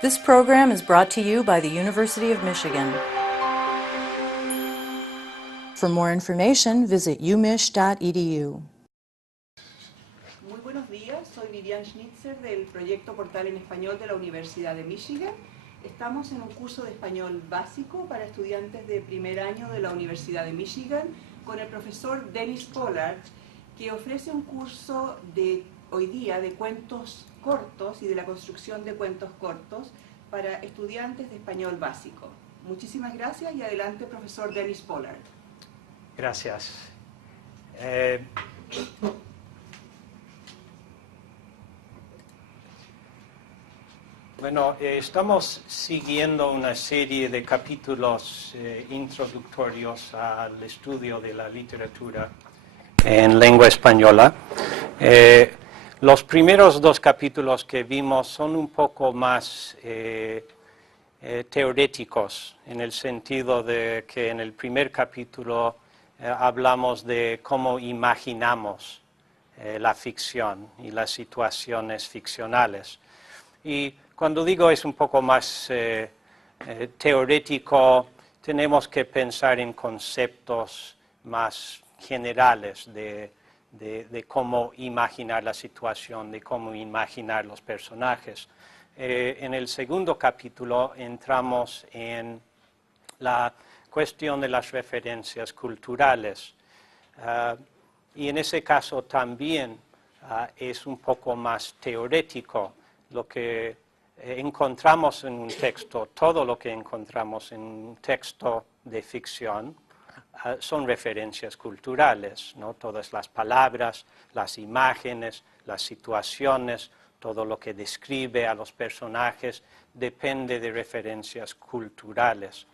This program is brought to you by the University of Michigan. For more information, visit umich.edu. Muy buenos días, soy Vivian Schnitzer del proyecto Portal en Español de la Universidad de Michigan. Estamos en un curso de español básico para estudiantes de primer año de la Universidad de Michigan con el profesor Dennis Pollard, que ofrece un curso hoy día de cuentos cortos y de la construcción de cuentos cortos para estudiantes de español básico. Muchísimas gracias y adelante, profesor Dennis Pollard. Gracias. Bueno, estamos siguiendo una serie de capítulos introductorios al estudio de la literatura en lengua española. Los primeros dos capítulos que vimos son un poco más teoréticos, en el sentido de que en el primer capítulo hablamos de cómo imaginamos la ficción y las situaciones ficcionales. Y cuando digo es un poco más teorético, tenemos que pensar en conceptos más generales de cómo imaginar la situación, de cómo imaginar los personajes. En el segundo capítulo entramos en la cuestión de las referencias culturales. Y en ese caso también es un poco más teorético lo que encontramos en un texto. Todo lo que encontramos en un texto de ficción son referencias culturales, ¿no? Todas las palabras, las imágenes, las situaciones, todo lo que describe a los personajes depende de referencias culturales.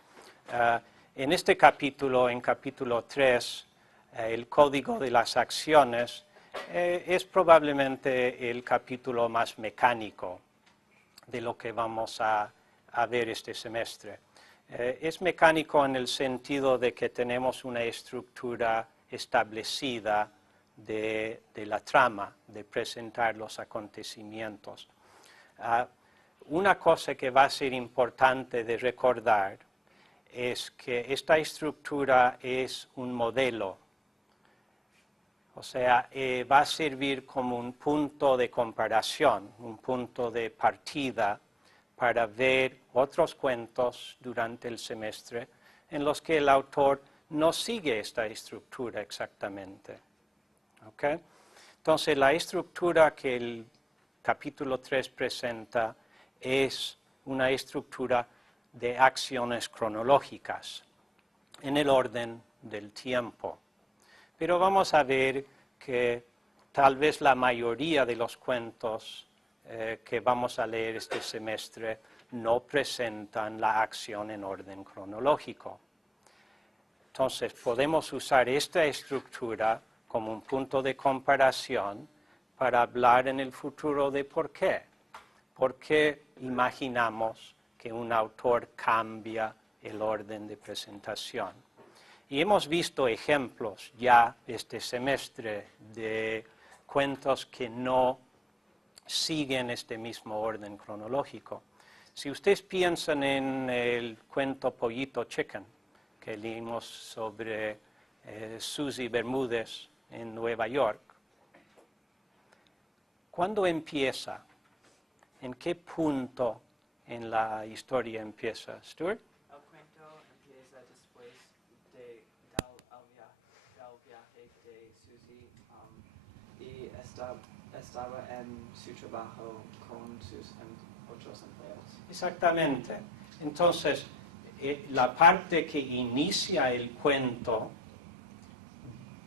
En este capítulo, en capítulo 3, el código de las acciones, es probablemente el capítulo más mecánico de lo que vamos a ver este semestre. Es mecánico en el sentido de que tenemos una estructura establecida de la trama, de presentar los acontecimientos. Una cosa que va a ser importante de recordar es que esta estructura es un modelo. O sea, va a servir como un punto de comparación, un punto de partida para ver otros cuentos durante el semestre en los que el autor no sigue esta estructura exactamente. ¿Okay? Entonces, la estructura que el capítulo 3 presenta es una estructura de acciones cronológicas en el orden del tiempo. Pero vamos a ver que tal vez la mayoría de los cuentos que vamos a leer este semestre no presentan la acción en orden cronológico. Entonces, podemos usar esta estructura como un punto de comparación para hablar en el futuro de por qué. ¿Por qué imaginamos que un autor cambia el orden de presentación? Y hemos visto ejemplos ya este semestre de cuentos que no siguen este mismo orden cronológico. Si ustedes piensan en el cuento Pollito Chicken, que leímos sobre Susie Bermúdez en Nueva York, ¿cuándo empieza? ¿En qué punto en la historia empieza, Stuart? El cuento empieza después del viaje de Susie y estaba en su trabajo con sus otros empleados. Exactamente. Entonces, la parte que inicia el cuento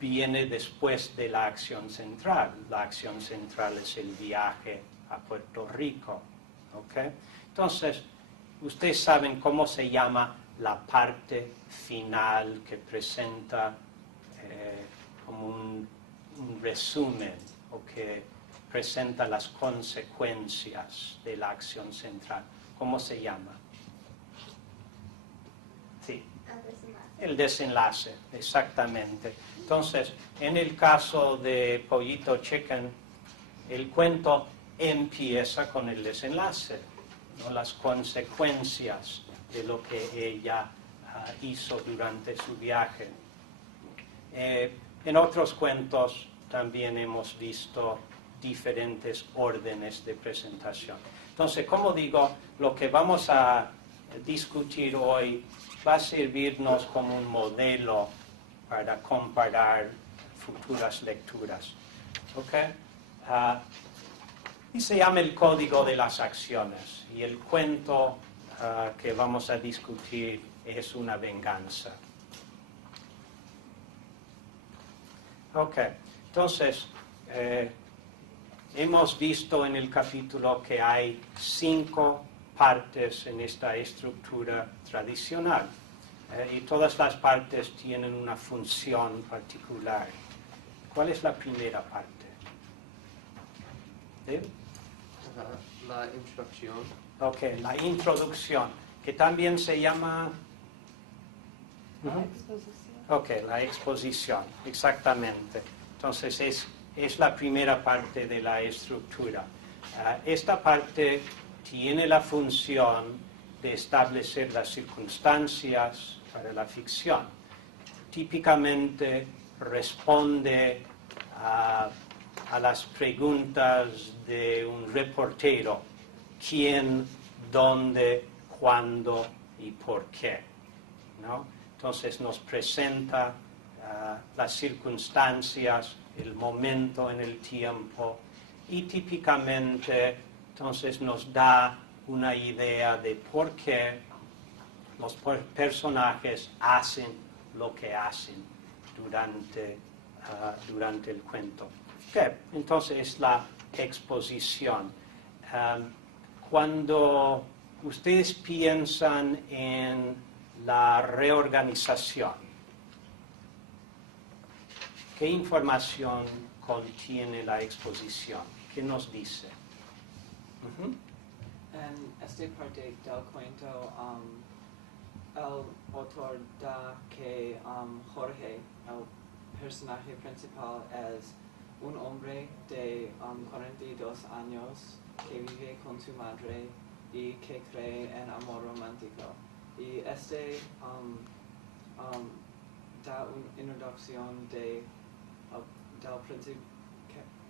viene después de la acción central. La acción central es el viaje a Puerto Rico. ¿Okay? Entonces, ustedes saben cómo se llama la parte final que presenta como un resumen o que presenta las consecuencias de la acción central. ¿Cómo se llama? Sí. El desenlace, exactamente. Entonces, en el caso de Pollito Chicken, el cuento empieza con el desenlace. ¿no? Las consecuencias de lo que ella hizo durante su viaje. En otros cuentos también hemos visto diferentes órdenes de presentación. Entonces, como digo, lo que vamos a discutir hoy va a servirnos como un modelo para comparar futuras lecturas. ¿Ok? Y se llama el Código de las Acciones. Y el cuento que vamos a discutir es una venganza. Ok, entonces, hemos visto en el capítulo que hay 5 partes en esta estructura tradicional. Y todas las partes tienen una función particular. ¿Cuál es la primera parte? ¿Sí? La introducción. Ok, la introducción, que también se llama... Ok, la exposición, exactamente. Entonces es la primera parte de la estructura. Esta parte tiene la función de establecer las circunstancias para la ficción. Típicamente responde a las preguntas de un reportero: quién, dónde, cuándo y por qué, ¿no? Entonces nos presenta las circunstancias, el momento en el tiempo, y típicamente entonces nos da una idea de por qué los personajes hacen lo que hacen durante el cuento. Okay. Entonces es la exposición. Cuando ustedes piensan en la reorganización, ¿qué información contiene la exposición? ¿Qué nos dice? En esta parte del cuento, el autor da que Jorge, el personaje principal, es un hombre de 42 años que vive con su madre y que cree en amor romántico. Y da una introducción del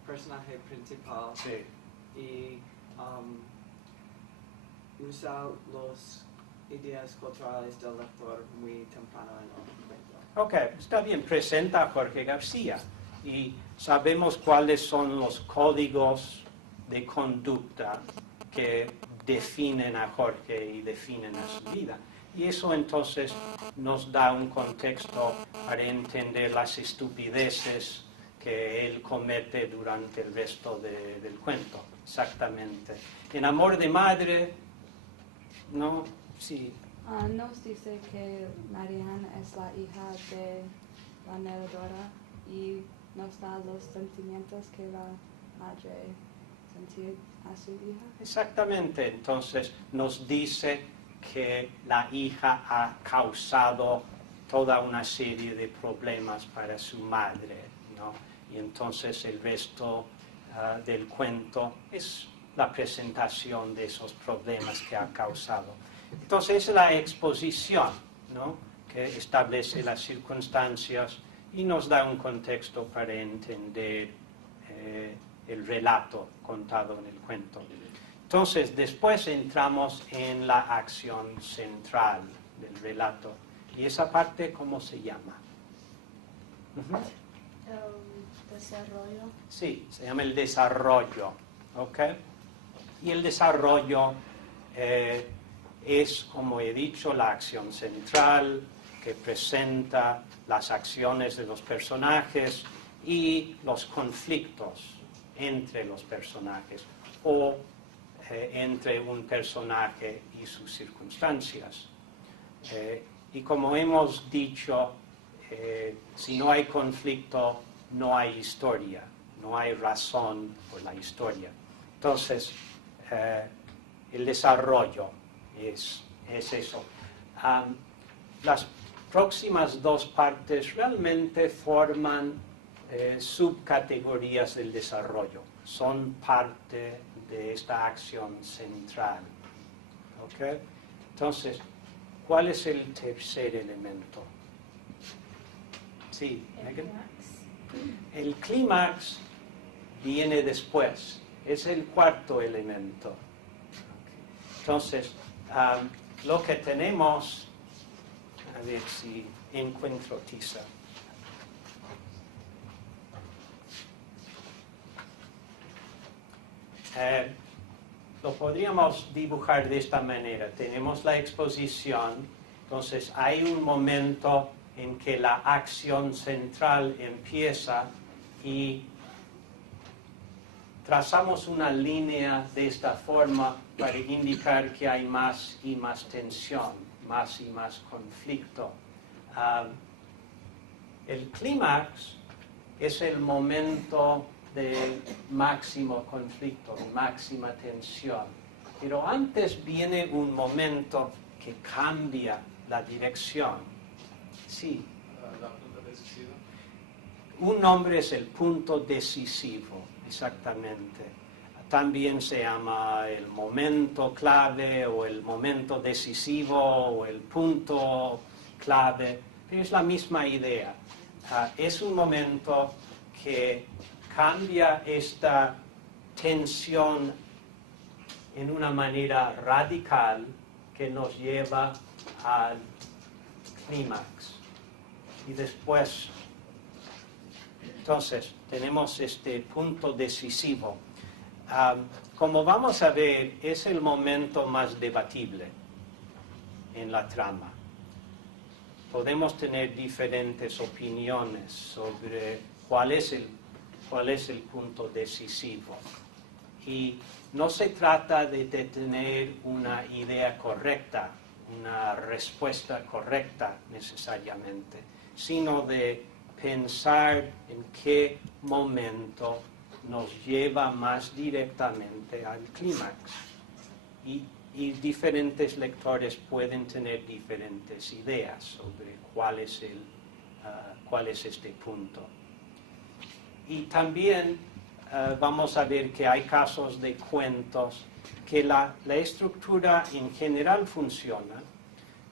personaje principal. Sí. Y usa las ideas culturales del lector muy temprano en el cuento. Ok, está bien, presenta a Jorge García y sabemos cuáles son los códigos de conducta que definen a Jorge y definen a su vida. Y eso entonces nos da un contexto para entender las estupideces que él comete durante el resto del cuento. Exactamente. En Amor de Madre, ¿no? Sí. Nos dice que Marianne es la hija de la narradora y nos da los sentimientos que la madre sentía a su hija. Exactamente. Entonces nos dice que la hija ha causado toda una serie de problemas para su madre, ¿no? Y entonces el resto del cuento es la presentación de esos problemas que ha causado. Entonces es la exposición, ¿no?, que establece las circunstancias y nos da un contexto para entender el relato contado en el cuento. Entonces después entramos en la acción central del relato. ¿Y esa parte cómo se llama? El desarrollo. Sí, se llama el desarrollo, ¿ok? Y el desarrollo es, como he dicho, la acción central que presenta las acciones de los personajes y los conflictos entre los personajes o entre un personaje y sus circunstancias. Y como hemos dicho, si no hay conflicto, no hay historia, no hay razón por la historia. Entonces, el desarrollo es eso. Las próximas 2 partes realmente forman subcategorías del desarrollo, son parte de esta acción central. ¿Ok? Entonces, ¿cuál es el tercer elemento? Sí, Megan. El clímax viene después, es el cuarto elemento. Entonces, lo que tenemos, a ver si encuentro tiza. Lo podríamos dibujar de esta manera. Tenemos la exposición, entonces hay un momento en que la acción central empieza y trazamos una línea de esta forma para indicar que hay más y más tensión, más y más conflicto. El clímax es el momento de máximo conflicto, máxima tensión. Pero antes viene un momento que cambia la dirección. Sí. La punta decisiva. Un nombre es el punto decisivo, exactamente. También se llama el momento clave o el momento decisivo o el punto clave, pero es la misma idea. Es un momento que cambia esta tensión en una manera radical que nos lleva al clímax. Y después, entonces, tenemos este punto decisivo. Como vamos a ver, es el momento más debatible en la trama. Podemos tener diferentes opiniones sobre cuál es el punto decisivo. Y no se trata de tener una idea correcta, una respuesta correcta necesariamente, sino de pensar en qué momento nos lleva más directamente al clímax. Y diferentes lectores pueden tener diferentes ideas sobre cuál es este punto. Y también vamos a ver que hay casos de cuentos que la estructura en general funciona,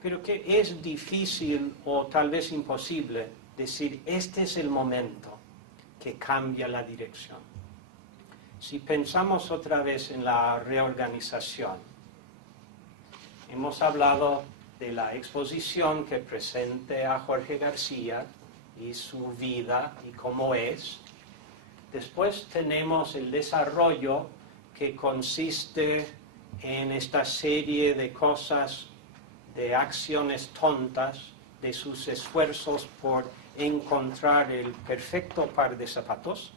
pero que es difícil o tal vez imposible decir, este es el momento que cambia la dirección. Si pensamos otra vez en la reorganización, hemos hablado de la exposición que presenta a Jorge García y su vida y cómo es. Después tenemos el desarrollo que consiste en esta serie de cosas, de acciones tontas, de sus esfuerzos por encontrar el perfecto par de zapatos,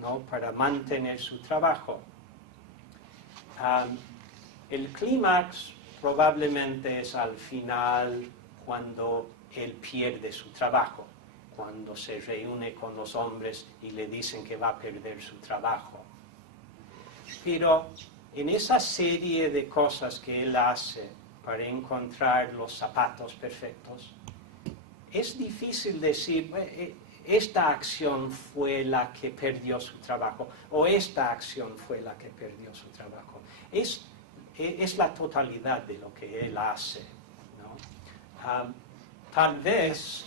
¿no?, para mantener su trabajo. El clímax probablemente es al final cuando él pierde su trabajo, cuando se reúne con los hombres y le dicen que va a perder su trabajo. Pero en esa serie de cosas que él hace para encontrar los zapatos perfectos, es difícil decir, esta acción fue la que perdió su trabajo, o esta acción fue la que perdió su trabajo. Es la totalidad de lo que él hace, ¿no? Tal vez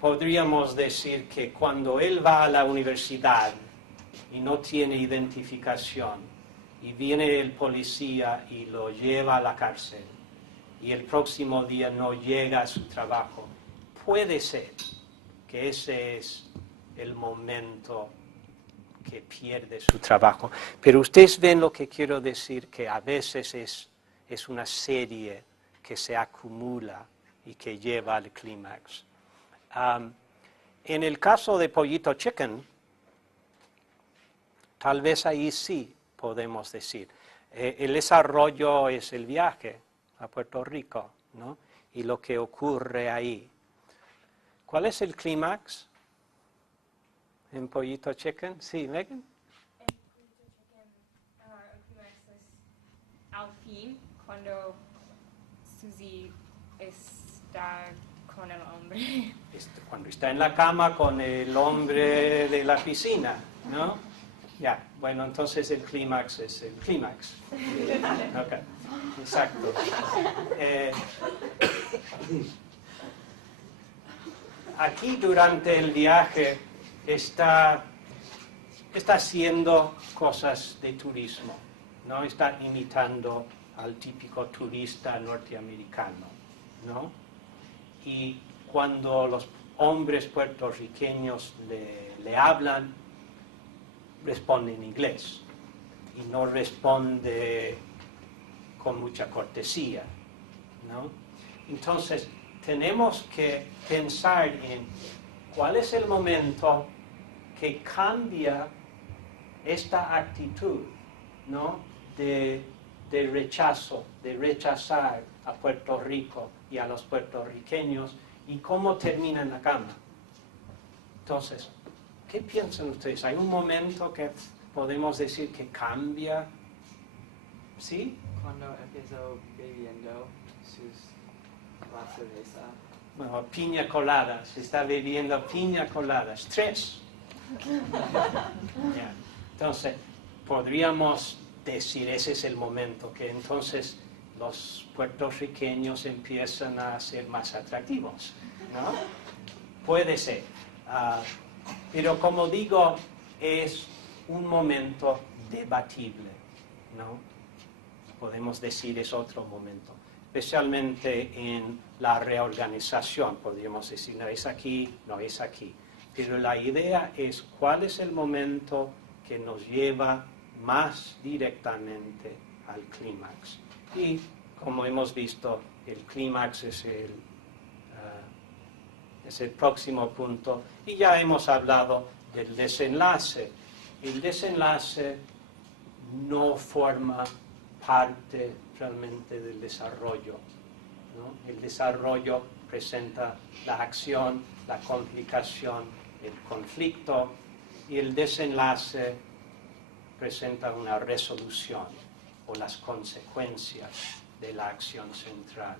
podríamos decir que cuando él va a la universidad y no tiene identificación, y viene el policía y lo lleva a la cárcel, y el próximo día no llega a su trabajo, puede ser que ese es el momento que pierde su trabajo. Pero ustedes ven lo que quiero decir, que a veces es una serie que se acumula y que lleva al clímax. En el caso de Pollito Chicken, tal vez ahí sí podemos decir. El desarrollo es el viaje a Puerto Rico, ¿no?, y lo que ocurre ahí. ¿Cuál es el clímax en Pollito Chicken? Sí, Megan. En Pollito Chicken, el clímax es al fin, cuando Susie está con el hombre. Cuando está en la cama con el hombre de la piscina, ¿no? Ya. Bueno, entonces el clímax es el clímax. Ok, exacto. Aquí durante el viaje está haciendo cosas de turismo, ¿no? Está imitando al típico turista norteamericano, ¿no? Y cuando los hombres puertorriqueños le hablan, responde en inglés y no responde con mucha cortesía, ¿no? Entonces, tenemos que pensar en cuál es el momento que cambia esta actitud, ¿no? de rechazo, de rechazar a Puerto Rico y a los puertorriqueños, y cómo termina en la cama. Entonces, ¿qué piensan ustedes? ¿Hay un momento que podemos decir que cambia? ¿Sí? Cuando empezó bebiendo la cerveza. Bueno, piña colada, se está bebiendo piña colada, estrés. Ya. Entonces, podríamos decir, ese es el momento que entonces los puertorriqueños empiezan a ser más atractivos, ¿no? Puede ser. Pero como digo, es un momento debatible, ¿no? Podemos decir es otro momento, especialmente en la reorganización, podríamos decir, no es aquí, no es aquí. Pero la idea es cuál es el momento que nos lleva más directamente al clímax. Y como hemos visto, el clímax es el próximo punto. Y ya hemos hablado del desenlace. El desenlace no forma parte realmente del desarrollo, ¿no? El desarrollo presenta la acción, la complicación, el conflicto, y el desenlace presenta una resolución o las consecuencias de la acción central.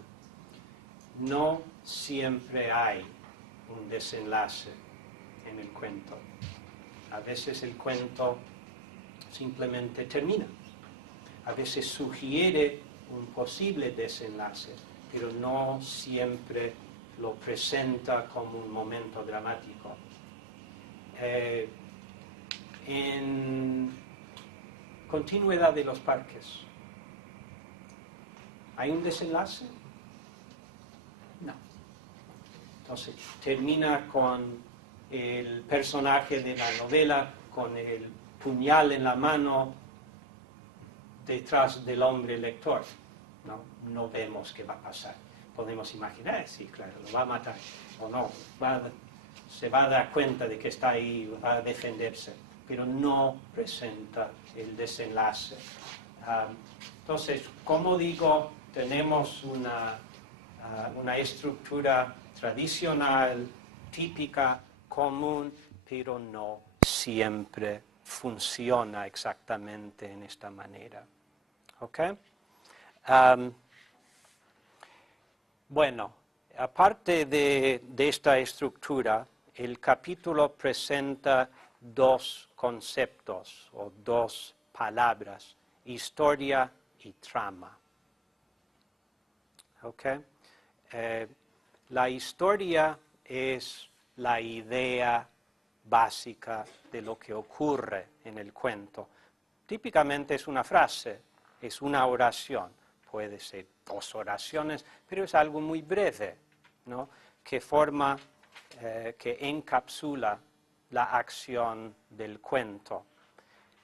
No siempre hay un desenlace en el cuento. A veces el cuento simplemente termina. A veces sugiere un posible desenlace, pero no siempre lo presenta como un momento dramático. En Continuidad de los parques, ¿hay un desenlace? No. Entonces, termina con el personaje de la novela con el puñal en la mano detrás del hombre lector. No vemos qué va a pasar. Podemos imaginar, sí, claro, lo va a matar o no, se va a dar cuenta de que está ahí, va a defenderse, pero no presenta el desenlace. Entonces, como digo, tenemos una estructura tradicional, típica, común, pero no siempre funciona exactamente en esta manera. ¿Ok? Bueno, aparte de esta estructura, el capítulo presenta dos conceptos o dos palabras, historia y trama. ¿Ok? La historia es la idea básica de lo que ocurre en el cuento. Típicamente es una frase, es una oración, puede ser dos oraciones, pero es algo muy breve, ¿no? Que encapsula la acción del cuento.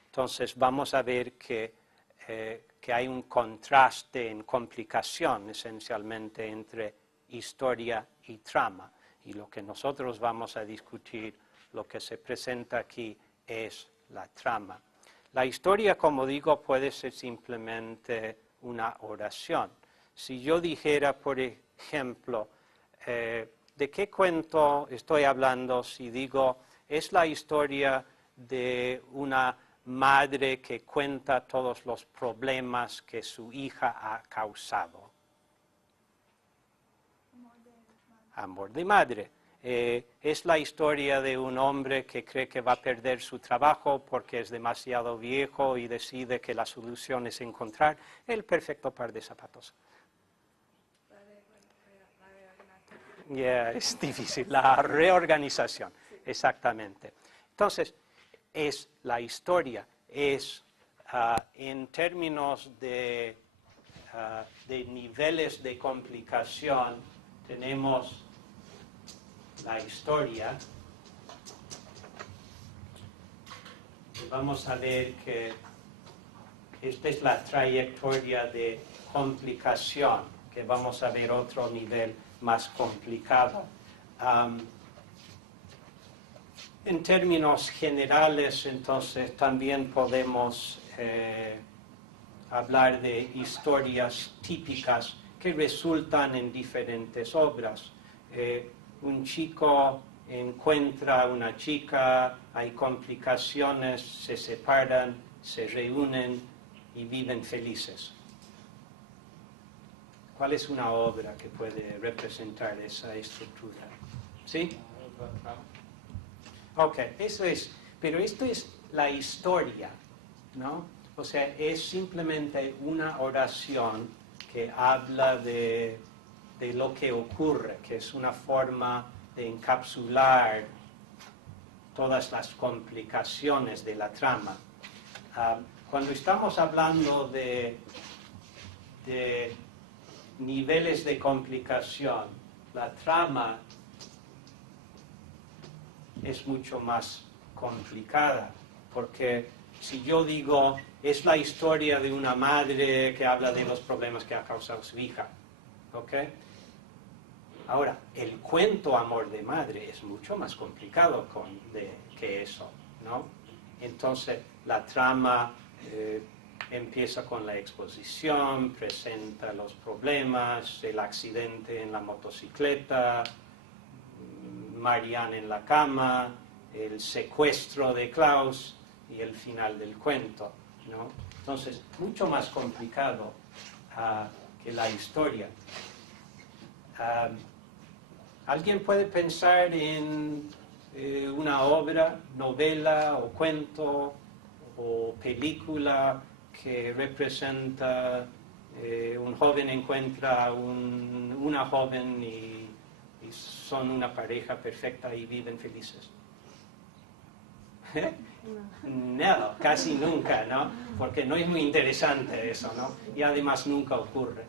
Entonces vamos a ver que hay un contraste en complicación esencialmente entre historia y trama. Y lo que nosotros vamos a discutir, lo que se presenta aquí, es la trama. La historia, como digo, puede ser simplemente una oración. Si yo dijera, por ejemplo, ¿de qué cuento estoy hablando si digo, es la historia de una madre que cuenta todos los problemas que su hija ha causado? Amor de madre. Es la historia de un hombre que cree que va a perder su trabajo porque es demasiado viejo y decide que la solución es encontrar el perfecto par de zapatos. Es difícil, la reorganización, exactamente. Entonces, es la historia, es en términos de niveles de complicación, tenemos la historia. Vamos a ver que esta es la trayectoria de complicación, que vamos a ver otro nivel más complicado. En términos generales, entonces, también podemos hablar de historias típicas que resultan en diferentes obras. Un chico encuentra a una chica, hay complicaciones, se separan, se reúnen y viven felices. ¿Cuál es una obra que puede representar esa estructura? ¿Sí? Ok, eso es, pero esto es la historia, ¿no? O sea, es simplemente una oración que habla de lo que ocurre, que es una forma de encapsular todas las complicaciones de la trama. Cuando estamos hablando de niveles de complicación, la trama es mucho más complicada, porque si yo digo, es la historia de una madre que habla de los problemas que ha causado su hija, ¿ok? Ahora, el cuento Amor de Madre es mucho más complicado que eso, ¿no? Entonces, la trama empieza con la exposición, presenta los problemas, el accidente en la motocicleta, Marianne en la cama, el secuestro de Klaus y el final del cuento, ¿no? Entonces, mucho más complicado que la historia. ¿Alguien puede pensar en una obra, novela o cuento o película que representa un joven encuentra a una joven y son una pareja perfecta y viven felices? No, casi nunca, ¿no? Porque no es muy interesante eso, ¿no? Y además nunca ocurre.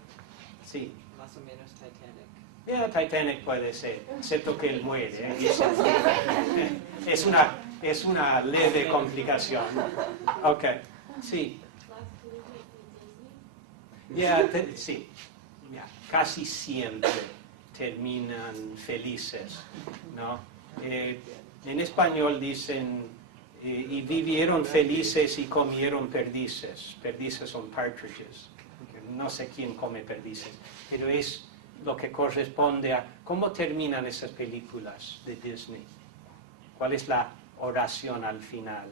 Sí. Más o menos Titanic. Titanic puede ser, excepto que él muere. Es una leve complicación. Ok, sí. Sí, casi siempre terminan felices, ¿no? En español dicen, y vivieron felices y comieron perdices. Perdices son partridges. No sé quién come perdices, pero es lo que corresponde a cómo terminan esas películas de Disney. ¿Cuál es la oración al final?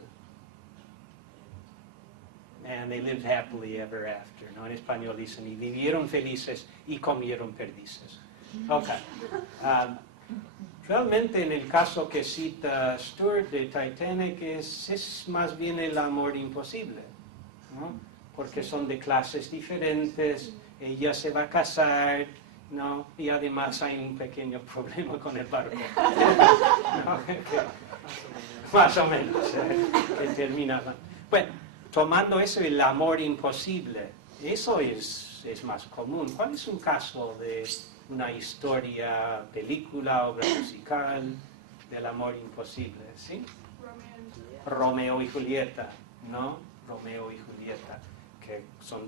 And they lived happily ever after, ¿no? En español dicen, y vivieron felices y comieron perdices. Ok. Realmente en el caso que cita Stewart de Titanic es más bien el amor imposible, ¿no? Porque son de clases diferentes, ella se va a casar, ¿no? Y además hay un pequeño problema con el barco. ¿No? Más o menos, que terminaba. Bueno, tomando eso, el amor imposible, eso es más común. ¿Cuál es un caso de una historia, película, obra musical del amor imposible? ¿Sí? Romeo y Julieta, ¿no? Romeo y Julieta, que son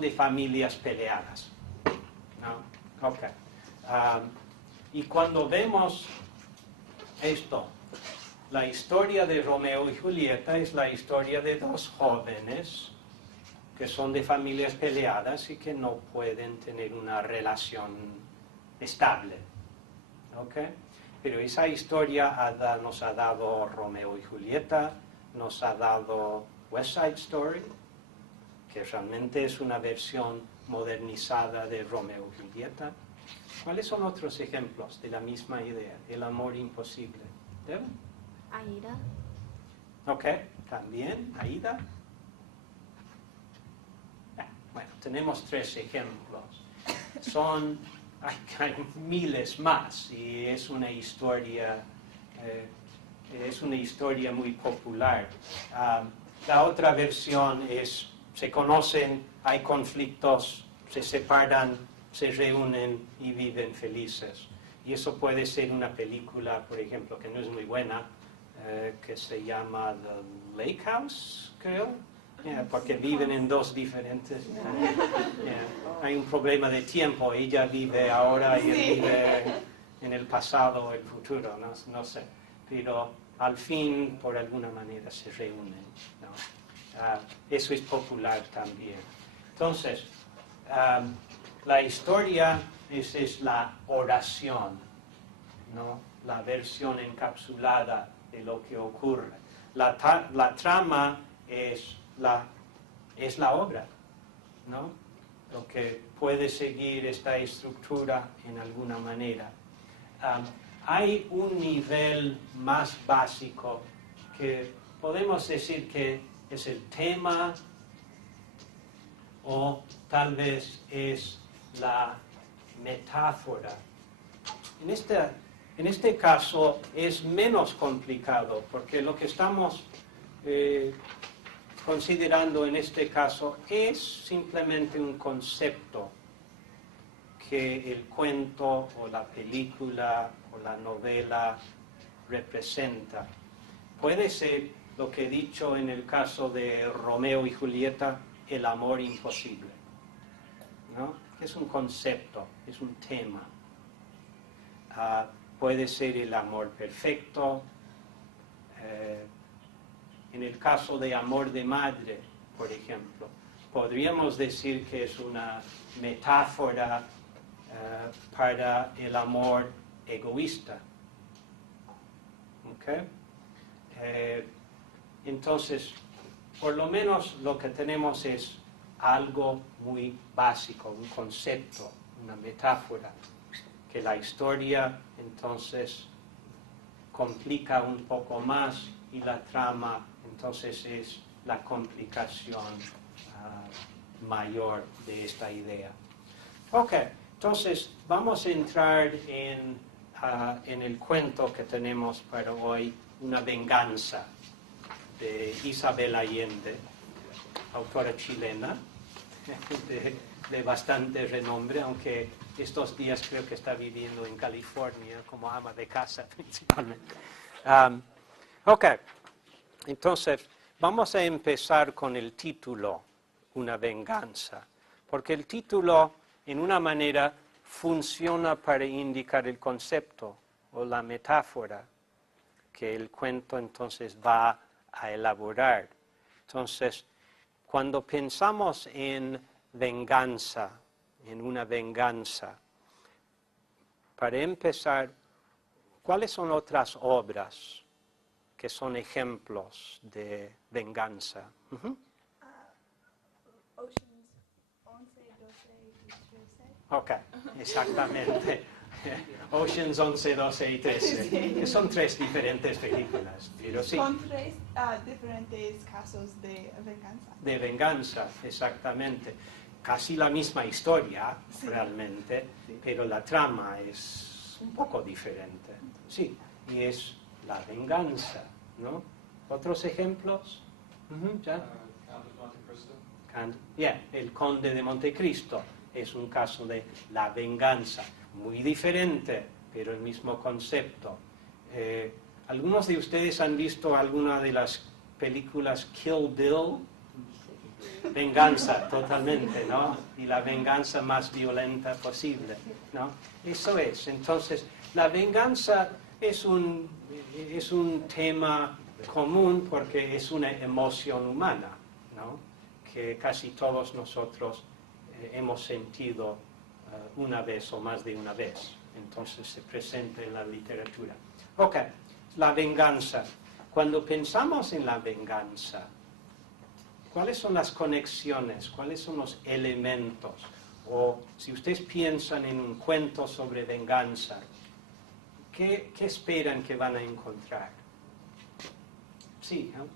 de familias peleadas, ¿no? Ok. Y cuando vemos esto, la historia de Romeo y Julieta es la historia de dos jóvenes que son de familias peleadas y que no pueden tener una relación estable, ¿ok? Pero esa historia nos ha dado Romeo y Julieta, nos ha dado West Side Story, que realmente es una versión modernizada de Romeo y Julieta, ¿Cuáles son otros ejemplos de la misma idea, el amor imposible? ¿Devon? Aida. Ok, también, Aida. Bueno, tenemos 3 ejemplos. Hay miles más y es una historia muy popular. La otra versión es, se conocen, hay conflictos, se separan, se reúnen y viven felices. Y eso puede ser una película, por ejemplo, que no es muy buena, que se llama The Lake House, creo, porque viven en 2 diferentes. Hay un problema de tiempo, ella vive ahora y él vive en el pasado o el futuro, no sé. Pero al fin, por alguna manera, se reúnen, ¿no? Eso es popular también. Entonces, la historia es la oración, ¿no? La versión encapsulada de lo que ocurre. La trama es la obra, ¿no? Lo que puede seguir esta estructura en alguna manera. Hay un nivel más básico que podemos decir que es el tema o tal vez es la metáfora. En este caso es menos complicado porque lo que estamos considerando en este caso es simplemente un concepto que el cuento o la película o la novela representa. Puede ser lo que he dicho en el caso de Romeo y Julieta, el amor imposible, ¿no? Es un concepto, es un tema. Puede ser el amor perfecto. En el caso de amor de madre, por ejemplo, podríamos decir que es una metáfora para el amor egoísta. ¿Okay? Entonces, por lo menos lo que tenemos es algo muy básico, un concepto, una metáfora, que la historia entonces complica un poco más y la trama entonces es la complicación mayor de esta idea. Ok, entonces vamos a entrar en el cuento que tenemos para hoy, Una venganza, de Isabel Allende, autora chilena, de bastante renombre, aunque estos días creo que está viviendo en California como ama de casa principalmente. Ok, entonces vamos a empezar con el título, Una venganza, porque el título en una manera funciona para indicar el concepto o la metáfora que el cuento entonces va a elaborar. Entonces, cuando pensamos en venganza, en una venganza, para empezar, ¿cuáles son otras obras que son ejemplos de venganza? Oceans 11, 12 y 13. Ok, exactamente. Oceans 11, 12 y 13, que son 3 diferentes películas, pero sí. Son 3 diferentes casos de venganza. De venganza, exactamente. Casi la misma historia, realmente, pero la trama es un poco diferente. Sí, y es la venganza, ¿no? ¿Otros ejemplos? ¿Ya? Count of Monte Cristo. El Conde de Montecristo es un caso de la venganza, muy diferente, pero el mismo concepto. ¿Algunos de ustedes han visto alguna de las películas Kill Bill? Venganza, totalmente, ¿no? Y la venganza más violenta posible, ¿no? Eso es. Entonces, la venganza es un tema común porque es una emoción humana, ¿no? Que casi todos nosotros hemos sentido una vez o más de una vez. Entonces se presenta en la literatura. Ok, la venganza. Cuando pensamos en la venganza, ¿cuáles son las conexiones? ¿Cuáles son los elementos? o si ustedes piensan en un cuento sobre venganza, ¿qué esperan que van a encontrar? Sí, ¿no?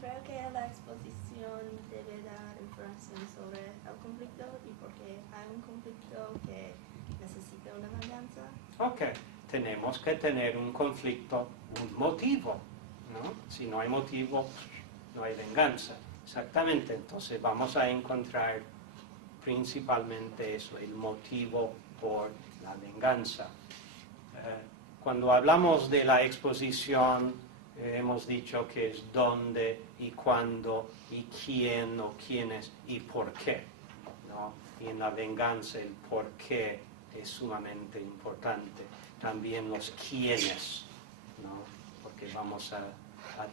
Creo que la exposición debe dar información sobre el conflicto y por qué hay un conflicto que necesita una venganza. Ok, tenemos que tener un conflicto, un motivo, ¿no? Si no hay motivo, no hay venganza. Exactamente, entonces vamos a encontrar principalmente eso, el motivo por la venganza. Cuando hablamos de la exposición, hemos dicho que es dónde y cuándo y quién o quiénes y por qué, ¿no? Y en la venganza el por qué es sumamente importante. También los quiénes, ¿no? Porque vamos a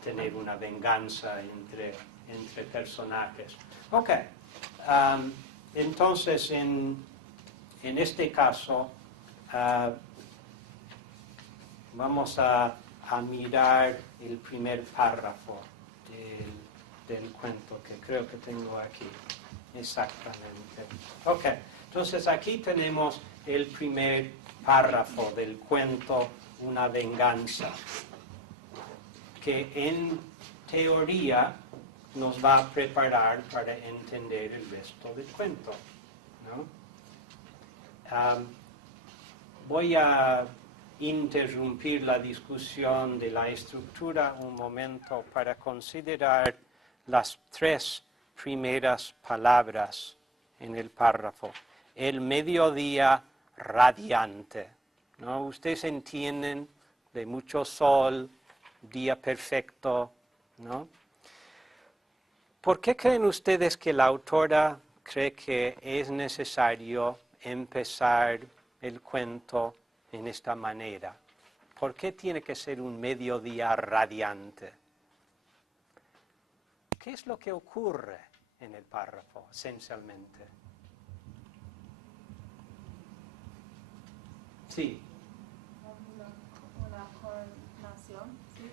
tener una venganza entre personajes. Ok, entonces en este caso vamos a mirar el primer párrafo del cuento, que creo que tengo aquí. Exactamente. Ok, entonces aquí tenemos el primer párrafo del cuento Una venganza, que en teoría nos va a preparar para entender el resto del cuento, ¿no? Voy a interrumpir la discusión de la estructura un momento para considerar las 3 primeras palabras en el párrafo. El mediodía radiante, ¿no? Ustedes entienden de mucho sol, día perfecto, ¿no? ¿Por qué creen ustedes que la autora cree que es necesario empezar el cuento en esta manera? ¿Por qué tiene que ser un mediodía radiante? ¿Qué es lo que ocurre en el párrafo, esencialmente? Sí. Una coronación, ¿sí?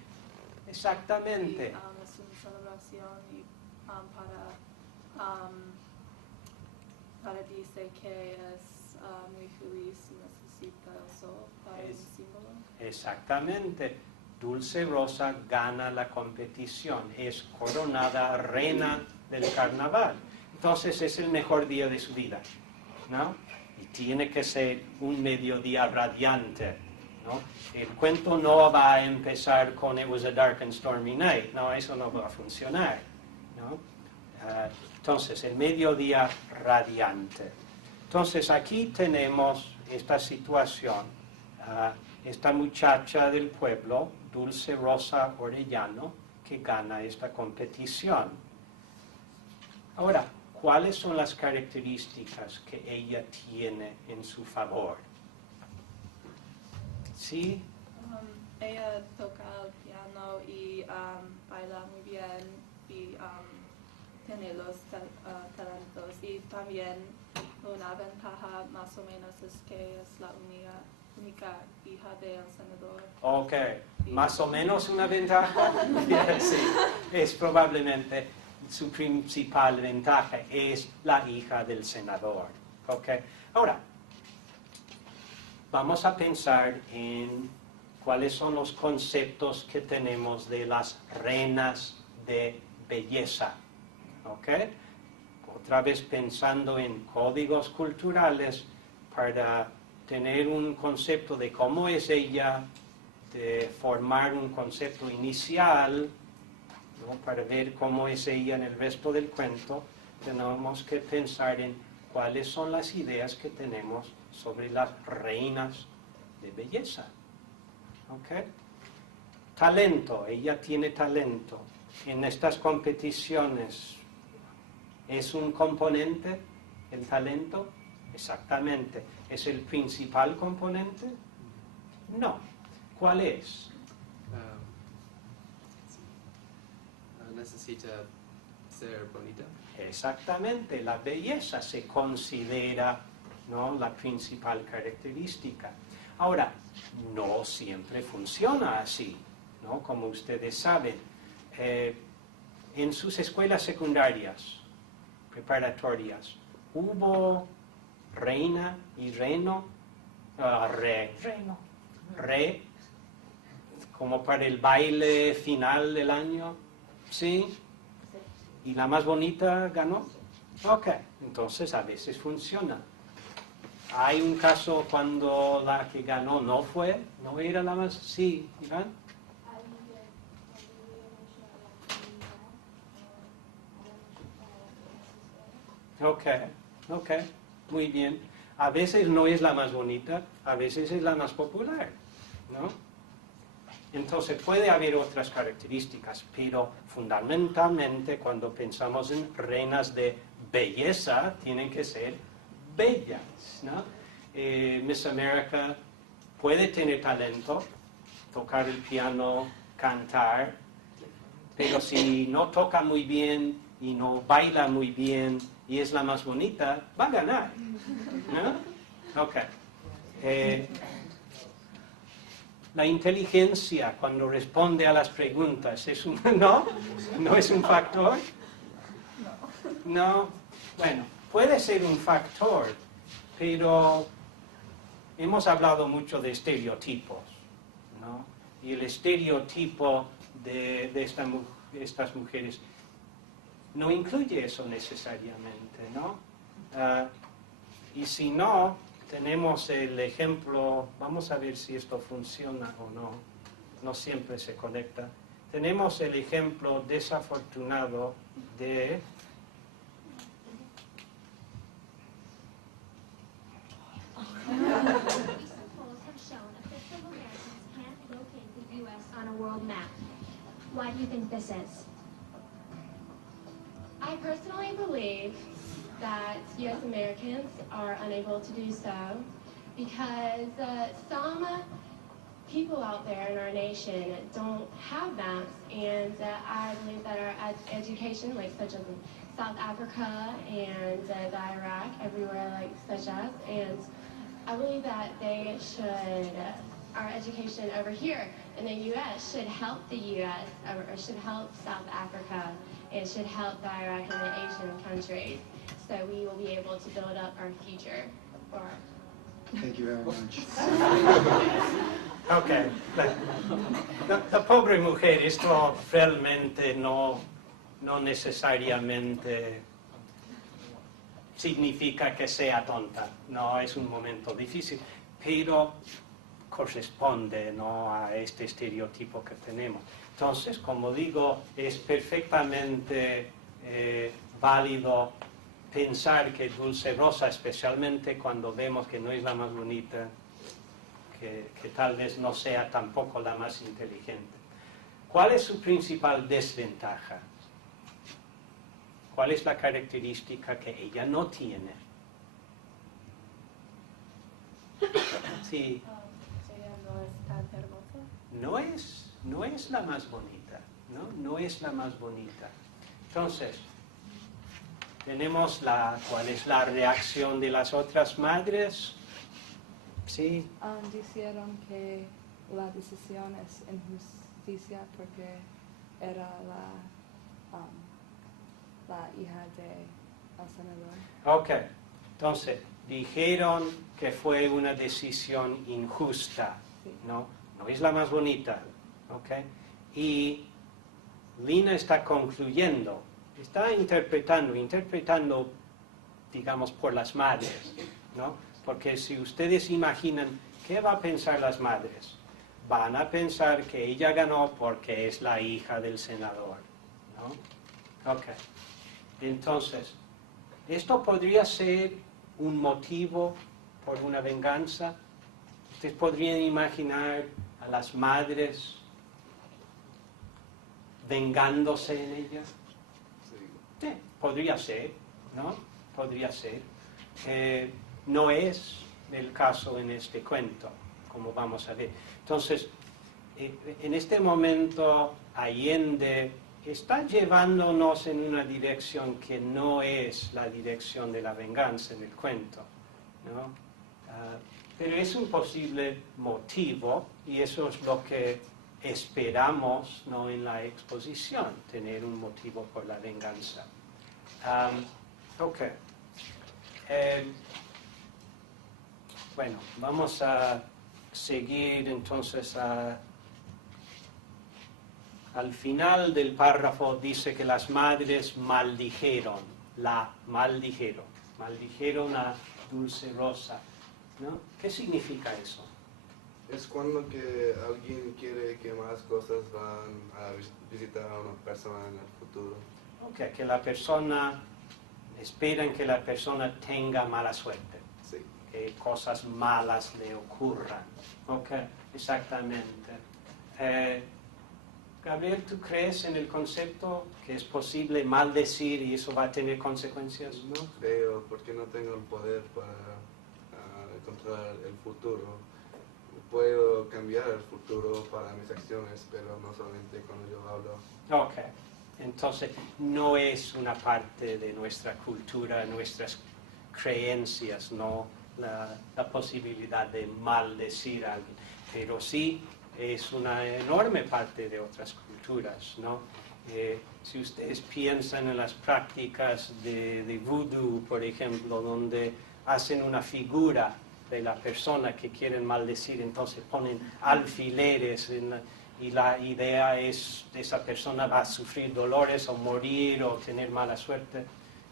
Exactamente. Y, es una celebración y para decir que es muy feliz y necesita el sol para un símbolo. Exactamente. Dulce Rosa gana la competición, es coronada reina del carnaval. Entonces es el mejor día de su vida, ¿no? Y tiene que ser un mediodía radiante, ¿no? El cuento no va a empezar con It was a dark and stormy night, no, eso no va a funcionar, ¿no? Entonces, el mediodía radiante. Entonces, aquí tenemos esta situación. Esta muchacha del pueblo, Dulce Rosa Orellano, que gana esta competición. Ahora, ¿cuáles son las características que ella tiene en su favor? ¿Sí? Ella toca el piano y baila muy bien y tiene los talentos. Y también una ventaja más o menos es que es la única hija del senador. Ok, más o menos una ventaja. Sí, es probablemente su principal ventaja, es la hija del senador. Ok, ahora, vamos a pensar en cuáles son los conceptos que tenemos de las reinas de belleza. ¿Ok? Otra vez pensando en códigos culturales para tener un concepto de cómo es ella, de formar un concepto inicial, ¿no? Para ver cómo es ella en el resto del cuento, tenemos que pensar en cuáles son las ideas que tenemos sobre las reinas de belleza. ¿Ok? Talento, ella tiene talento. En estas competiciones, ¿es un componente el talento? Exactamente. ¿Es el principal componente? No. ¿Cuál es? Necesita ser bonita. Exactamente. La belleza se considera, ¿no?, la principal característica. Ahora, no siempre funciona así, ¿no? Como ustedes saben. En sus escuelas secundarias, preparatorias, ¿hubo reina y reno, re, como para el baile final del año, ¿sí? ¿Y la más bonita ganó? Ok, entonces a veces funciona. Hay un caso cuando la que ganó no era la más, sí, Iván. Ok, muy bien. A veces no es la más bonita, a veces es la más popular, ¿no? Entonces puede haber otras características, pero fundamentalmente cuando pensamos en reinas de belleza, tienen que ser bellas, ¿no? Miss America puede tener talento, tocar el piano, cantar, pero si no toca muy bien y no baila muy bien y es la más bonita, va a ganar, ¿no? Ok. La inteligencia cuando responde a las preguntas, ¿no es un factor? No. Bueno, puede ser un factor, pero hemos hablado mucho de estereotipos, ¿no? Y el estereotipo de estas mujeres no incluye eso necesariamente, ¿no? Y si no, tenemos el ejemplo, vamos a ver si esto funciona o no, no siempre se conecta. Tenemos el ejemplo desafortunado de Why do you think this is? I personally believe that U.S. Americans are unable to do so because some people out there in our nation don't have maps, and I believe that our education, like such as in South Africa and the Iraq, everywhere like such as, and I believe that they should, our education over here in the U.S. should help the U.S. or should help South Africa and should help the Iraq and the Asian countries, so we will be able to build up our future. Thank you very much. Ok, la pobre mujer, esto realmente no necesariamente significa que sea tonta, no es un momento difícil, pero corresponde, ¿no?, a este estereotipo que tenemos. Entonces, como digo, es perfectamente válido pensar que Dulce Rosa, especialmente cuando vemos que no es la más bonita, que tal vez no sea tampoco la más inteligente. ¿Cuál es su principal desventaja? ¿Cuál es la característica que ella no tiene? Sí. No es la más bonita, no es la más bonita. Entonces, tenemos cuál es la reacción de las otras madres. Sí. Dijeron que la decisión es injusticia porque era la hija del senador. Ok, entonces, dijeron que fue una decisión injusta, Sí. No es la más bonita, ok. Y Lina está concluyendo, está interpretando, digamos, por las madres, ¿no? Porque si ustedes imaginan, ¿qué va a pensar las madres? Van a pensar que ella ganó porque es la hija del senador, ¿no? Ok. Entonces, ¿esto podría ser un motivo por una venganza? ¿Ustedes podrían imaginar a las madres vengándose en ella? Sí, podría ser, ¿no? Podría ser. No es el caso en este cuento, como vamos a ver. Entonces, en este momento, Allende está llevándonos en una dirección que no es la dirección de la venganza en el cuento, ¿no? Pero es un posible motivo, y eso es lo que esperamos, ¿no?, en la exposición, tener un motivo por la venganza. Ok. Bueno, vamos a seguir entonces al final del párrafo dice que las madres maldijeron a Dulce Rosa, ¿no? ¿Qué significa eso? Es cuando que alguien quiere que más cosas van a visitar a una persona en el futuro. Okay, que la persona, esperan que la persona tenga mala suerte, Sí. que cosas malas le ocurran. Ok, exactamente. Gabriel, ¿tú crees en el concepto que es posible maldecir y eso va a tener consecuencias? No creo, porque no tengo el poder para controlar el futuro. Puedo cambiar el futuro para mis acciones, pero no solamente cuando yo hablo. Ok, entonces no es una parte de nuestra cultura, nuestras creencias, no la posibilidad de maldecir a alguien, pero sí es una enorme parte de otras culturas, ¿no? Si ustedes piensan en las prácticas de vudú, por ejemplo, donde hacen una figura de la persona que quieren maldecir, entonces ponen alfileres y la idea es que esa persona va a sufrir dolores o morir o tener mala suerte.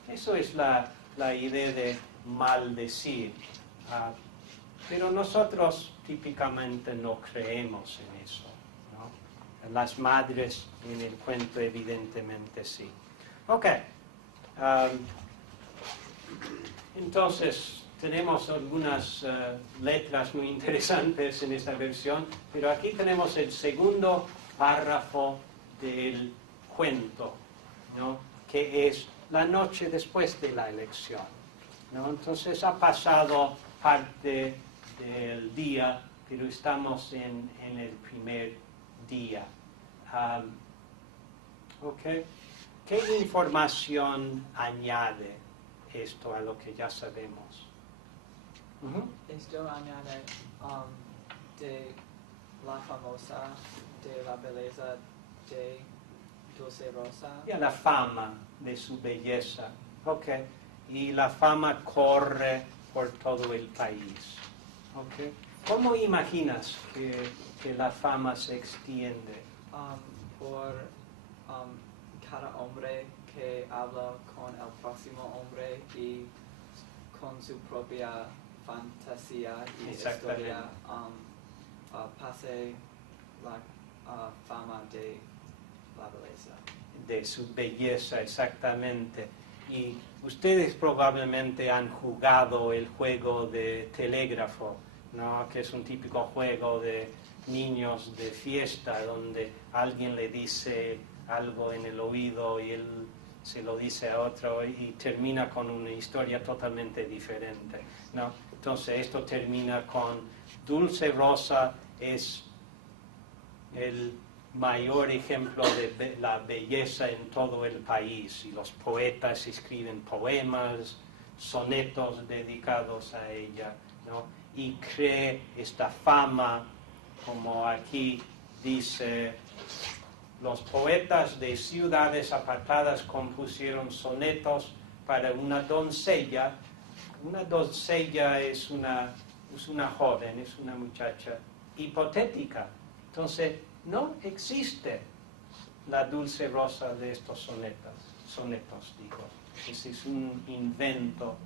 Eso es la idea de maldecir. Pero nosotros típicamente no creemos en eso, ¿no? Las madres en el cuento evidentemente sí. Ok. Entonces, tenemos algunas letras muy interesantes en esta versión, pero aquí tenemos el segundo párrafo del cuento, ¿no? Que es la noche después de la elección, ¿no? Entonces ha pasado parte del día, pero estamos en el primer día. Okay. ¿Qué información añade esto a lo que ya sabemos? Esto añade de la famosa, de la belleza de Dulce Rosa. Y a la fama de su belleza. Okay. Y la fama corre por todo el país. Okay. ¿Cómo imaginas que la fama se extiende? Por cada hombre que habla con el próximo hombre y con su propia fantasía y historia pase la fama de la belleza. De su belleza, exactamente. Y ustedes probablemente han jugado el juego de telégrafo, ¿no? Que es un típico juego de niños de fiesta donde alguien le dice algo en el oído y él se lo dice a otro y termina con una historia totalmente diferente, ¿no? Entonces esto termina con Dulce Rosa es el mayor ejemplo de la belleza en todo el país y los poetas escriben poemas, sonetos dedicados a ella, ¿no? Y cree esta fama, como aquí dice, los poetas de ciudades apartadas compusieron sonetos para una doncella. Una doncella es una joven, es una muchacha hipotética. Entonces, no existe la Dulce Rosa de estos sonetos, digo. Ese es un invento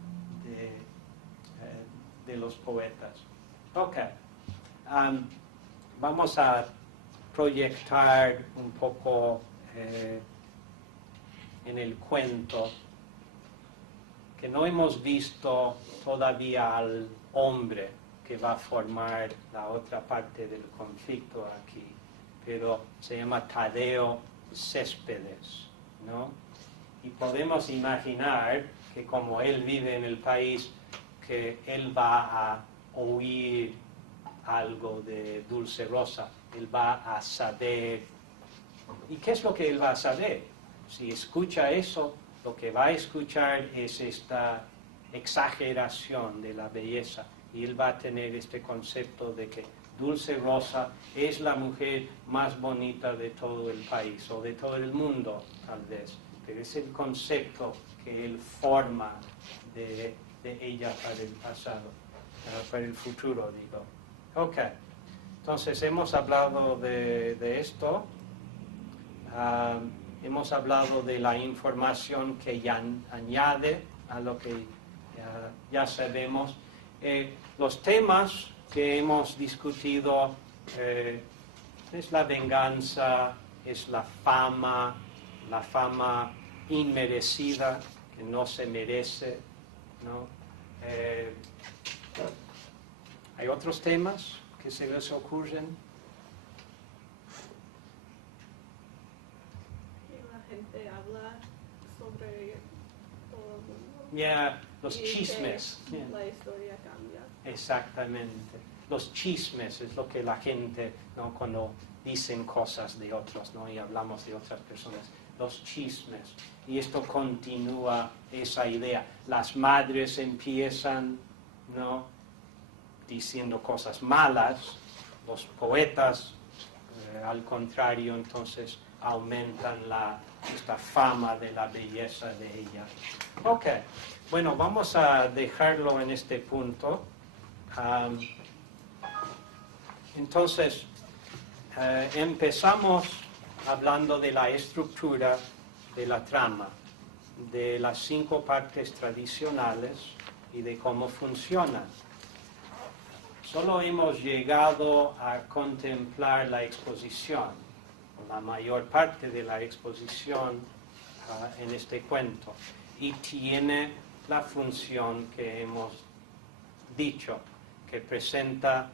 de los poetas. Ok. Vamos a proyectar un poco en el cuento que no hemos visto todavía al hombre que va a formar la otra parte del conflicto aquí, pero se llama Tadeo Céspedes, ¿no? Y podemos imaginar que como él vive en el país, que él va a oír algo de Dulce Rosa, él va a saber. ¿Y qué es lo que él va a saber? Si escucha eso, lo que va a escuchar es esta exageración de la belleza y él va a tener este concepto de que Dulce Rosa es la mujer más bonita de todo el país o de todo el mundo, tal vez, pero es el concepto que él forma de ella para el pasado. para el futuro, digo. Ok, entonces hemos hablado de esto. Hemos hablado de la información que ya añade a lo que ya sabemos. Los temas que hemos discutido es la venganza, es la fama inmerecida, que no se merece, ¿no? ¿Hay otros temas que se les ocurren? Gente habla sobre todo el mundo. Ya, los Y chismes. que la historia cambia. Exactamente. Los chismes es lo que la gente, ¿no? Cuando dicen cosas de otros, ¿no? Y hablamos de otras personas. Los chismes. Y esto continúa esa idea. Las madres empiezan, ¿no? Diciendo cosas malas. Los poetas, al contrario, entonces aumentan esta fama de la belleza de ella. Ok, bueno, vamos a dejarlo en este punto. Entonces, empezamos hablando de la estructura de la trama, de las 5 partes tradicionales y de cómo funcionan. Solo hemos llegado a contemplar la exposición, la mayor parte de la exposición en este cuento, y tiene la función que hemos dicho, que presenta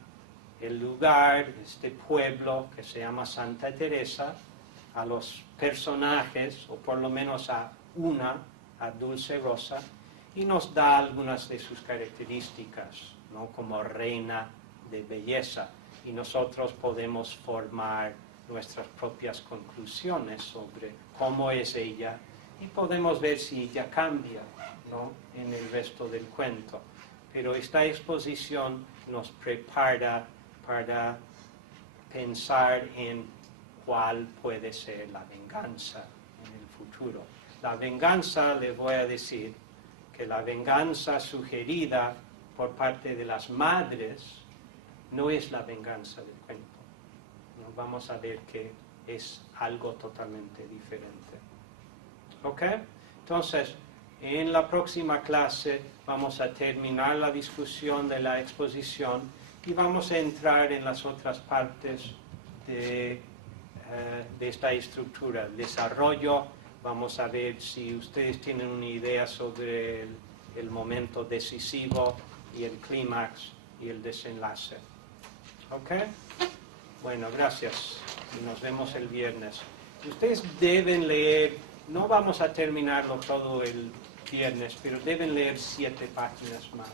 el lugar, este pueblo que se llama Santa Teresa, a los personajes, o por lo menos a Dulce Rosa, y nos da algunas de sus características, ¿no? Como reina de belleza, y nosotros podemos formar nuestras propias conclusiones sobre cómo es ella, y podemos ver si ella cambia, ¿no? En el resto del cuento. Pero esta exposición nos prepara para pensar en cuál puede ser la venganza en el futuro. La venganza, les voy a decir, que la venganza sugerida por parte de las madres no es la venganza del cuento. ¿No? Vamos a ver que es algo totalmente diferente. ¿Ok? Entonces, en la próxima clase vamos a terminar la discusión de la exposición y vamos a entrar en las otras partes de esta estructura. El desarrollo, vamos a ver si ustedes tienen una idea sobre el momento decisivo y el clímax y el desenlace. ¿Ok? Bueno, gracias y nos vemos el viernes. Ustedes deben leer, no vamos a terminarlo todo el viernes, pero deben leer 7 páginas más.